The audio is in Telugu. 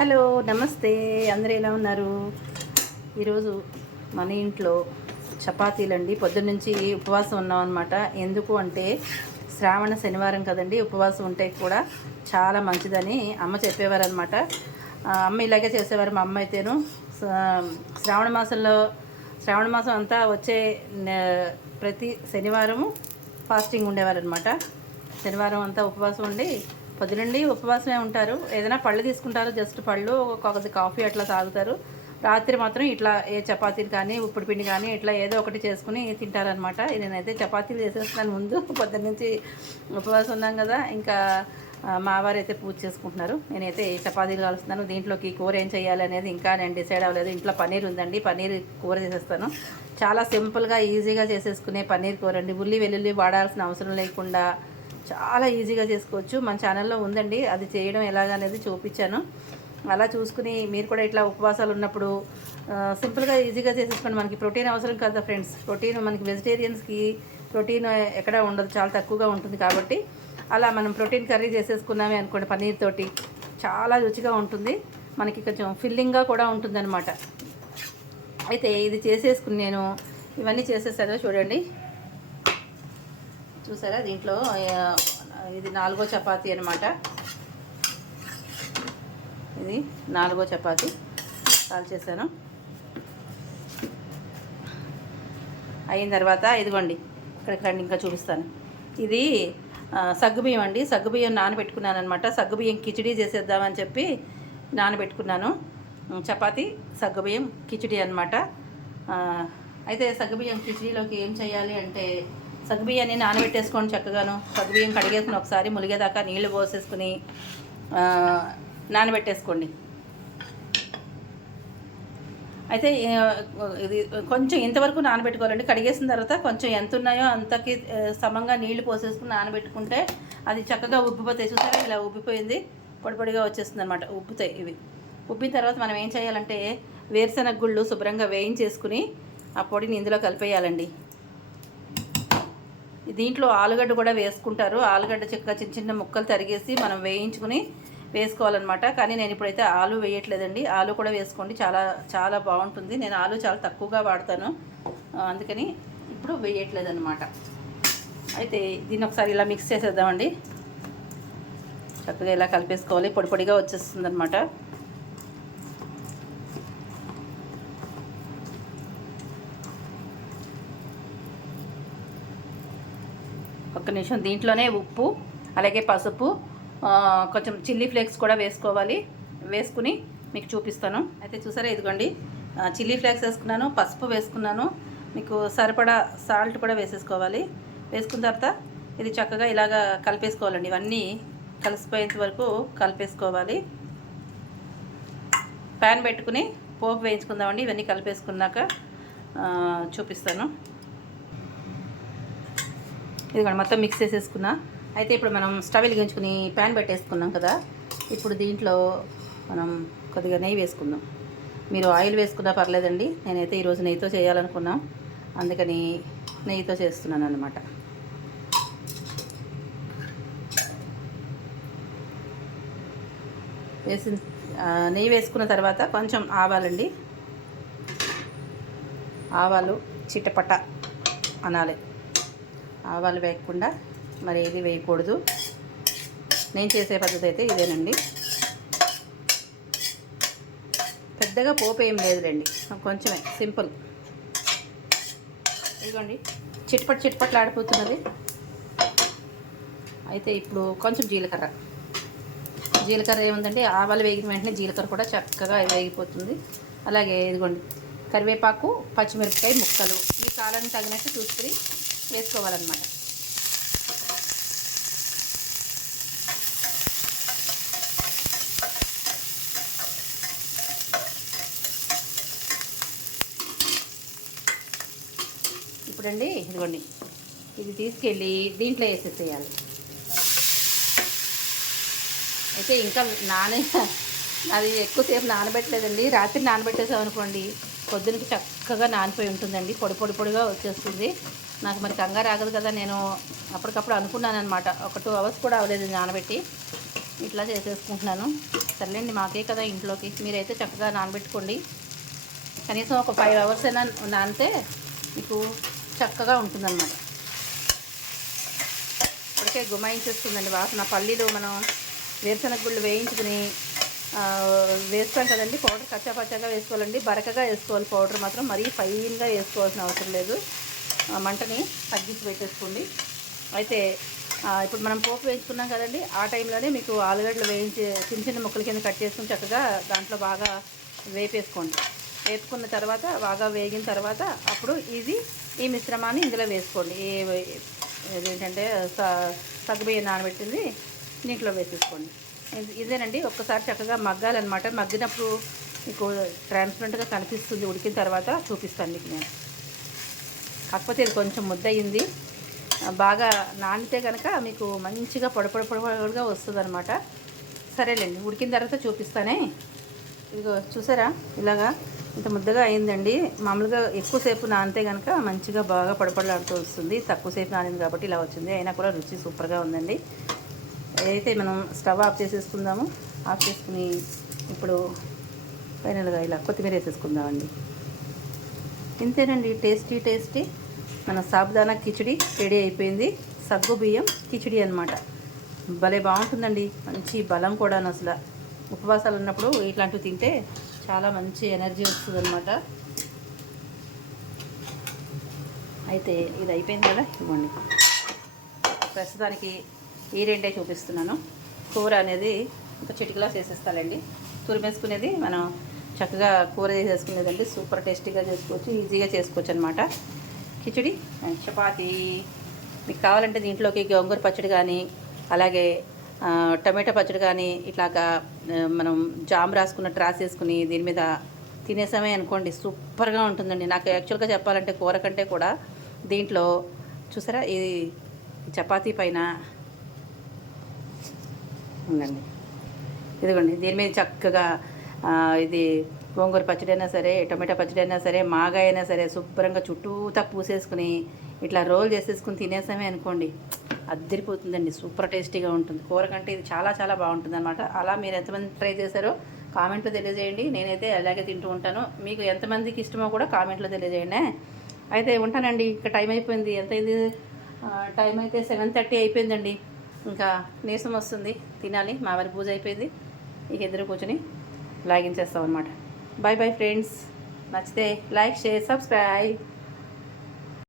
హలో నమస్తే. అందరూ ఎలా ఉన్నారు? ఈరోజు మన ఇంట్లో చపాతీలండి. పొద్దున్నుంచి ఉపవాసం ఉన్నాం అనమాట ఎందుకు అంటే శ్రావణ శనివారం కదండి. ఉపవాసం ఉంటే కూడా చాలా మంచిదని అమ్మ చెప్పేవారు అనమాట అమ్మ ఇలాగే చేసేవారు మా అమ్మ అయితేను. శ్రావణ మాసంలో శ్రావణ మాసం అంతా వచ్చే ప్రతి శనివారము ఫాస్టింగ్ ఉండేవారు అనమాట శనివారం అంతా ఉపవాసం ఉండి పొద్దునండి ఉపవాసమే ఉంటారు. ఏదైనా పళ్ళు తీసుకుంటారు. జస్ట్ పళ్ళు ఒక కాఫీ అట్లా తాగుతారు. రాత్రి మాత్రం ఇట్లా ఏ చపాతీలు కానీ ఉప్పుడు పిండి కానీ ఇట్లా ఏదో ఒకటి చేసుకుని తింటారనమాట నేనైతే చపాతీలు చేసేస్తున్నాను ముందు. పొద్దున్న నుంచి ఉపవాసం ఉన్నాం కదా. ఇంకా మావారు మా వారు అయితే పూజ చేసుకుంటున్నారు. నేనైతే చపాతీలు కలుస్తున్నాను. దీంట్లోకి కూర ఏం చేయాలి అనేది ఇంకా నేను డిసైడ్ అవ్వలేదు. ఇంట్లో పన్నీర్ ఉందండి. పన్నీర్ కూర చేసేస్తాను. చాలా సింపుల్గా ఈజీగా చేసేసుకునే పన్నీర్ కూర అండి. ఉల్లి వెల్లుల్లి వాడాల్సిన అవసరం లేకుండా చాలా ఈజీగా చేసుకోవచ్చు. మన ఛానల్లో ఉందండి. అది చేయడం ఎలాగనేది చూపించాను. అలా చూసుకుని మీరు కూడా ఇట్లా ఉపవాసాలు ఉన్నప్పుడు సింపుల్గా ఈజీగా చేసేసుకోండి. మనకి ప్రోటీన్ అవసరం కదా ఫ్రెండ్స్. ప్రోటీన్ మనకి వెజిటేరియన్స్కి ప్రోటీన్ ఎక్కడ ఉండదు. చాలా తక్కువగా ఉంటుంది కాబట్టి అలా మనం ప్రోటీన్ కర్రీ చేసేసుకున్నామే అనుకోండి పన్నీర్ తోటి. చాలా రుచిగా ఉంటుంది. మనకి కొంచెం ఫిల్లింగ్గా కూడా ఉంటుందన్నమాట. అయితే ఇది చేసేసుకుని నేను ఇవన్నీ చేసేసాను చూడండి. చూసారా? దీంట్లో ఇది నాలుగో చపాతీ అనమాట ఇది నాలుగో చపాతీ. కాల్చేసాను అయిన తర్వాత ఇదిగోండి ఇక్కడికి రండి ఇంకా చూపిస్తాను. ఇది సగ్గుబియ్యం అండి. సగ్గుబియ్యం నానబెట్టుకున్నాను అనమాట సగ్గుబియ్యం కిచిడీ చేసేద్దామని చెప్పి నానబెట్టుకున్నాను. చపాతి సగ్గుబియ్యం కిచిడీ అనమాట అయితే సగ్గుబియ్యం కిచిడీలోకి ఏం చేయాలి అంటే సగ్బియ్యాన్ని నానబెట్టేసుకోండి చక్కగాను సగ్బియ్యం కడిగేసుకుని ఒకసారి ములిగేదాకా నీళ్ళు పోసేసుకుని నానబెట్టేసుకోండి. అయితే ఇది కొంచెం ఇంతవరకు నానబెట్టుకోవాలండి. కడిగేసిన తర్వాత కొంచెం ఎంత ఉన్నాయో అంతకి సమంగా నీళ్ళు పోసేసుకుని నానబెట్టుకుంటే అది చక్కగా ఉబ్బిపోతాయి. చూసారా? ఇలా ఉబ్బిపోయింది. పొడిపొడిగా వచ్చేస్తుంది అనమాట ఉబ్బుతాయి ఇవి. ఉబ్బిన తర్వాత మనం ఏం చేయాలంటే వేరుశనగ గుళ్ళు శుభ్రంగా వేయించేసుకుని ఆ పొడిని ఇందులో కలిపేయాలండి. దీంట్లో ఆలుగడ్డ కూడా వేసుకుంటారు. ఆలుగడ్డ చక్కగా చిన్న చిన్న ముక్కలు తరిగేసి మనం వేయించుకుని వేసుకోవాలన్నమాట. కానీ నేను ఇప్పుడైతే ఆలు వేయట్లేదండి. ఆలు కూడా వేసుకోండి. చాలా చాలా బాగుంటుంది. నేను ఆలు చాలా తక్కువగా వాడతాను. అందుకని ఇప్పుడు వేయట్లేదన్నమాట. అయితే దీన్ని ఒకసారి ఇలా మిక్స్ చేసేద్దామండి. చక్కగా ఇలా కలిపేసుకోవాలి. పొడి పొడిగా వచ్చేస్తుంది అనమాట నిమిషం దీంట్లోనే ఉప్పు అలాగే పసుపు కొంచెం చిల్లీ ఫ్లేక్స్ కూడా వేసుకోవాలి. వేసుకుని మీకు చూపిస్తాను. అయితే చూసారా ఇదిగోండి. చిల్లీ ఫ్లేక్స్ వేసుకున్నాను పసుపు వేసుకున్నాను. మీకు సరిపడా సాల్ట్ కూడా వేసేసుకోవాలి. వేసుకున్న తర్వాత ఇది చక్కగా ఇలాగా కలిపేసుకోవాలండి. ఇవన్నీ కలిసిపోయేంత వరకు కలిపేసుకోవాలి. ప్యాన్ పెట్టుకుని పోపు వేయించుకుందామండి. ఇవన్నీ కలిపేసుకున్నాక చూపిస్తాను. ఇదిగోండి మొత్తం మిక్స్ చేసేసుకున్నా. అయితే ఇప్పుడు మనం స్టవ్ వెలిగించుకుని ప్యాన్ పెట్టేసుకున్నాం కదా. ఇప్పుడు దీంట్లో మనం కొద్దిగా నెయ్యి వేసుకుందాం. మీరు ఆయిల్ వేసుకున్నా పర్లేదండి. నేనైతే ఈరోజు నెయ్యితో చేయాలనుకున్నాం. అందుకని నెయ్యితో చేస్తున్నాను అనమాట వేసిన నెయ్యి వేసుకున్న తర్వాత కొంచెం ఆవాలండి. ఆవాలు చిట్టపట్ట అనాలి. ఆవాలు వేయకుండా మరి ఏది వేయకూడదు. నేను చేసే పద్ధతి అయితే ఇదేనండి. పెద్దగా పోపు ఏం లేదులేండి. కొంచెమే సింపుల్. ఇదిగోండి చిట్పట్ చిట్పట్లు ఆడిపోతున్నది అయితే ఇప్పుడు కొంచెం జీలకర్ర. జీలకర్ర ఏముందండి? ఆవాలు వేగిన వెంటనే జీలకర్ర కూడా చక్కగా వేగిపోతుంది. అలాగే ఇదిగోండి కరివేపాకు పచ్చిమిరపకాయ ముక్కలు. మీ కాలానికి తగినట్టు చూసుకుని వేసుకోవాలన్నమాట. ఇప్పుడండి ఇదిగోండి. ఇది తీసుకెళ్ళి దీంట్లో వేసేసేయాలి. అయితే ఇంకా నానే అది ఎక్కువసేపు నానబెట్టలేదండి. రాత్రి నానబెట్టేసాం అనుకోండి పొద్దునకి చక్కగా నానిపోయి ఉంటుందండి. పొడి పొడి పొడిగా వచ్చేస్తుంది. నాకు మరి కంగారు ఆగదు కదా నేను అప్పటికప్పుడు అనుకున్నాను అనమాట ఒక టూ అవర్స్ కూడా అవ్వలేదు నానబెట్టి. ఇట్లా చేసేసుకుంటున్నాను. సర్లేండి మాకే కదా ఇంట్లోకి. మీరైతే చక్కగా నానబెట్టుకోండి. కనీసం ఒక ఫైవ్ అవర్స్ అయినా నానితే మీకు చక్కగా ఉంటుందన్నమాట. ఇప్పటికే గుమాయించేస్తుందండి వాసన పల్లీలు మనం వేరుశనగ గుళ్ళు వేయించుకుని వేస్తాం కదండి. పౌడర్ కచ్చాపచ్చాగా వేసుకోవాలండి. బరకగా వేసుకోవాలి పౌడర్ మాత్రం. మరీ ఫైన్గా వేసుకోవాల్సిన అవసరం లేదు. మంటని తగ్గించి పెట్టేసుకోండి. అయితే ఇప్పుడు మనం పోపు వేయించుకున్నాం కదండి ఆ టైంలోనే మీకు ఆలుగడ్డలు వేయించి చిన్న చిన్న ముక్కల కింద కట్ చేసుకుని చక్కగా దాంట్లో బాగా వేపేసుకోండి. వేపుకున్న తర్వాత బాగా వేగిన తర్వాత అప్పుడు ఇది ఈ మిశ్రమాన్ని ఇందులో వేసుకోండి. ఈ ఏంటంటే సగ్గుబియ్యం నానబెట్టింది దీంట్లో వేసేసుకోండి. ఇదేనండి ఒక్కసారి చక్కగా మగ్గాలన్నమాట. మగ్గినప్పుడు మీకు ట్రాన్స్పరెంట్గా కనిపిస్తుంది ఉడికిన తర్వాత చూపిస్తాను మీకు నేను. కాకపోతే ఇది కొంచెం ముద్దయింది. బాగా నానితే కనుక మీకు మంచిగా పొడపొడ పొడపొడగా వస్తుంది అనమాట సరేలేండి ఉడికిన తర్వాత చూపిస్తానే. ఇదిగో చూసారా? ఇలాగా ఇంత ముద్దగా అయిందండి. మామూలుగా ఎక్కువసేపు నానితే కనుక మంచిగా బాగా పొడపడలాడుతూ వస్తుంది. తక్కువసేపు నానింది కాబట్టి ఇలా వచ్చింది. అయినా కూడా రుచి సూపర్గా ఉందండి. అయితే మనం స్టవ్ ఆఫ్ చేసేసుకుందాము ఆఫ్ చేసుకుని ఇప్పుడు ఫైనల్గా ఇలా కొత్తిమీర వేసేసుకుందామండి. ఇంతేనండి టేస్టీ టేస్టీ. మన సాబుదానా కిచిడి రెడీ అయిపోయింది. సగ్గు బియ్యం కిచిడి అనమాట భలే బాగుంటుందండి మంచి బలం కూడా అసలు. ఉపవాసాలు ఉన్నప్పుడు ఇట్లాంటివి తింటే చాలా మంచి ఎనర్జీ వస్తుంది అనమాట అయితే ఇది అయిపోయింది కదా ఇవ్వండి. ప్రస్తుతానికి ఈ రెండే చూపిస్తున్నాను. కూర అనేది ఒక చిటికలా చేసేస్తానండి. తురిమేసుకునేది మనం చక్కగా కూర చేసేసుకునేదండి సూపర్ టేస్టీగా చేసుకోవచ్చు ఈజీగా చేసుకోవచ్చు అనమాట కిచిడి చపాతి చపాతీ. మీకు కావాలంటే దీంట్లోకి గోంగూర పచ్చడి కానీ అలాగే టమాటా పచ్చడి కానీ ఇట్లాగా మనం జామ్ రాసుకున్నట్టు రాసేసుకుని దీని మీద తినేసామే అనుకోండి సూపర్గా ఉంటుందండి. నాకు యాక్చువల్గా చెప్పాలంటే కూర కంటే కూడా దీంట్లో చూసారా ఈ చపాతీ పైన ఉందండి. ఇదిగోండి దీని మీద చక్కగా ఇది గోంగూర పచ్చడి అయినా సరే టొమాటో పచ్చడి అయినా సరే మాగాయ అయినా సరే శుభ్రంగా చుట్టూతా పూసేసుకుని ఇట్లా రోల్ చేసేసుకుని తినేసామే అనుకోండి అద్దరిపోతుందండి సూపర్ టేస్టీగా ఉంటుంది. కూర కంటే ఇది చాలా చాలా బాగుంటుంది అనమాట అలా మీరు ఎంతమంది ట్రై చేశారో కామెంట్లో తెలియజేయండి. నేనైతే అలాగే తింటూ ఉంటాను. మీకు ఎంతమందికి ఇష్టమో కూడా కామెంట్లో తెలియజేయండి. అయితే ఉంటానండి ఇంకా టైం అయిపోయింది. ఎంత అయింది? టైం అయితే సెవెన్ థర్టీ అయిపోయిందండి. ఇంకా నీరసం వస్తుంది. తినాలి. మా వారి పూజ అయిపోయింది. ఇక ఇద్దరు కూర్చొని లాగిన్ చేస్తాం అనమాట బాయ్ బాయ్ ఫ్రెండ్స్. నచ్చితే లైక్ షేర్ సబ్స్క్రైబ్.